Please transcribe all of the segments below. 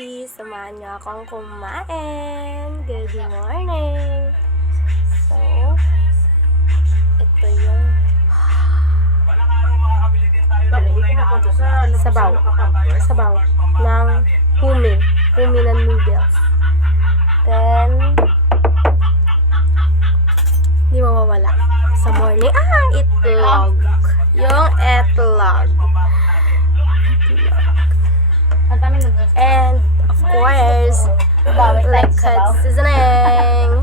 baby! Samahan niyo akong kumain! Good morning! So, ito yung sabaw ng humi na noodles. Then, hindi mawawala sa morning. Itlog! Yung itlog. And, of course, liquid seasoning.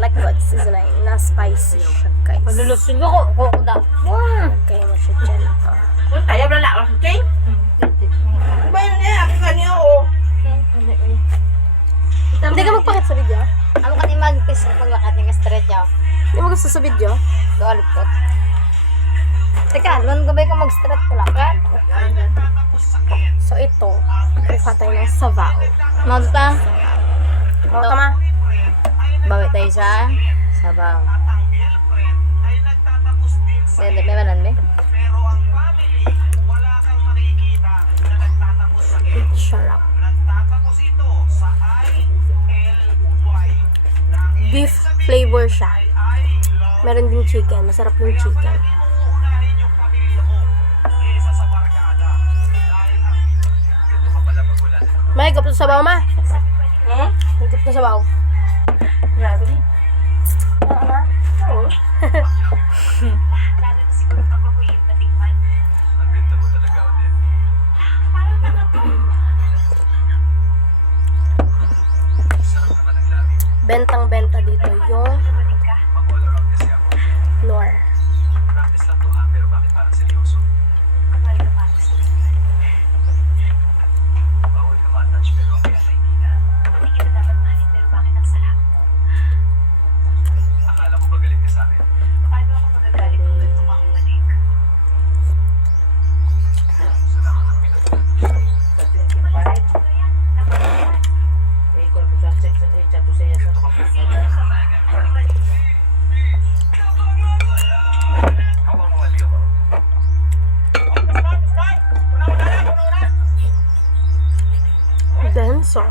Liquid seasoning na spicy siya, guys. Malulusin ko kung da. Lagay mo siya dyan. Ayaw na lang, okay? Ba yun eh, ako kanya o. Hindi ka magpakit sa video? Ano ka ni mag-kiss pag lakat ng straight niya? Hindi mo gusto sa video? Doon po. Teka, doon gabay ka mag-straight ko lang kan? So, ito, kuha tayo ng sabaw. Magta. Mga tama? Bawi tayo sa sabaw. May manan ba? Sarap. Beef flavor siya. Meron din chicken. Masarap yung chicken. May higop na sabaw, ma. Higop na sabaw. Grabe din. Oo. Bentang-benta dito yung Knorr. Denso.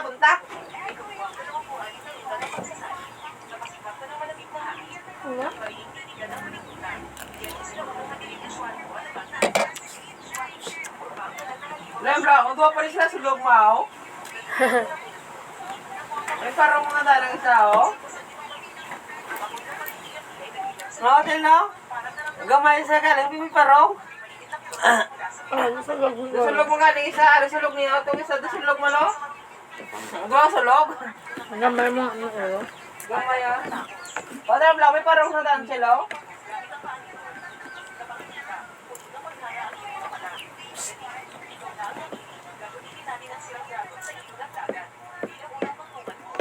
Punta. Lembra, kung doon pa rin sila sa loob mo. May parang mga dalang isa, oh. Oo, no? Gamay sa galing, may parang. Dusulog mo galing isa, ano sulog niya? Itong isa, dusulog mo, no? Gawa sulog. Gamay mo, ano, oh. Gamay, ah. O, dalam lang, may parang sa daan sila, oh.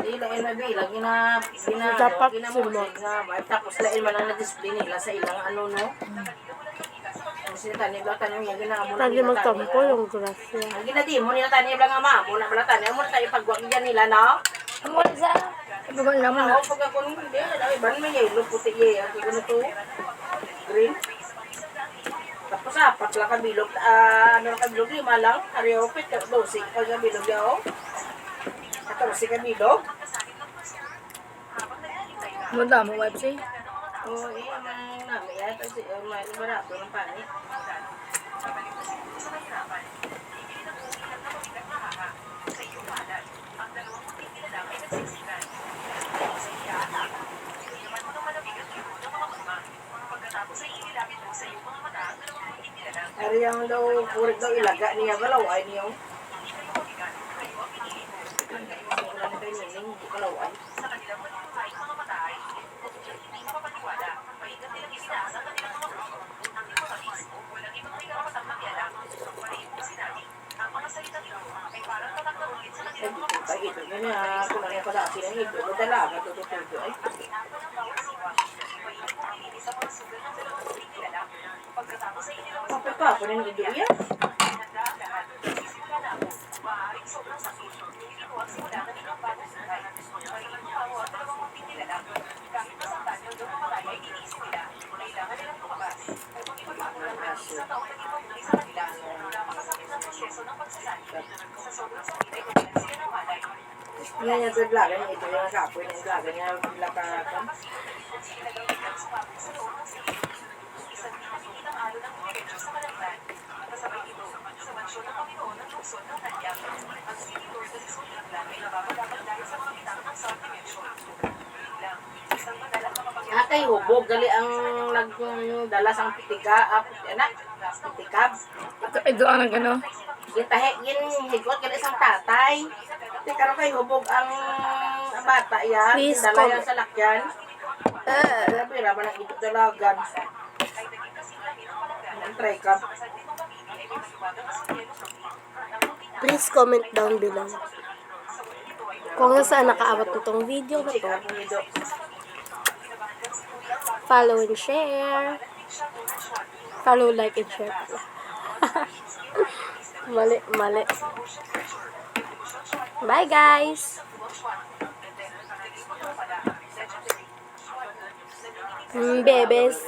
Ilain na bilang, Dapat ginamulsig nga ba? Tapos lain man ang na-display nila sa ilang ano, no? Kasi tanib lang tanong yung ginamon. Lagi magtampo yung grasya. Ang ginadimo nila tanib lang nga ma. Muna pala tanib. Muna tayo pagwag niya nila, no? Ang wala sa... Ibabal naman, Ako pag ako nung hindi. Ay, ban may yellow, puti yellow. Ang gano to? Green. Tapos apat lang kabilog. Ano lang kabilog? 5 lang. Ariopit. 12 kabilog yaw. 14 kabilog. Munda mo, website. Oo, ang namin yata. May barato ng panit. Ariyang daw, purik daw ilaga niya. Galaway niyo. Wala na kayo nining, hindi galaway. Ay, ito na niya. Kung ano yung kadasi na ito, dalaga, tutututo. Ay, kapit pa, kunin ito yan. Yan yung tudlaga niya, ito yung kapoy na tudlaga niya, lakakan. Atay hubog, gali ang nagdala sang pitika, anak, pitikab. Ito ang ano. Gitahe, higot, gali sang tatay. Tikaro kay hubog ang bata yan, Please dala yan comment. sa lakyan. Sabi, raman ang ito dalagan. Ang try ka. Please comment down below. Kung saan nakaabot itong video na to. Chika, pumido. Follow and share. Follow, like, and share pala. Mali. Bye, guys! Bebes!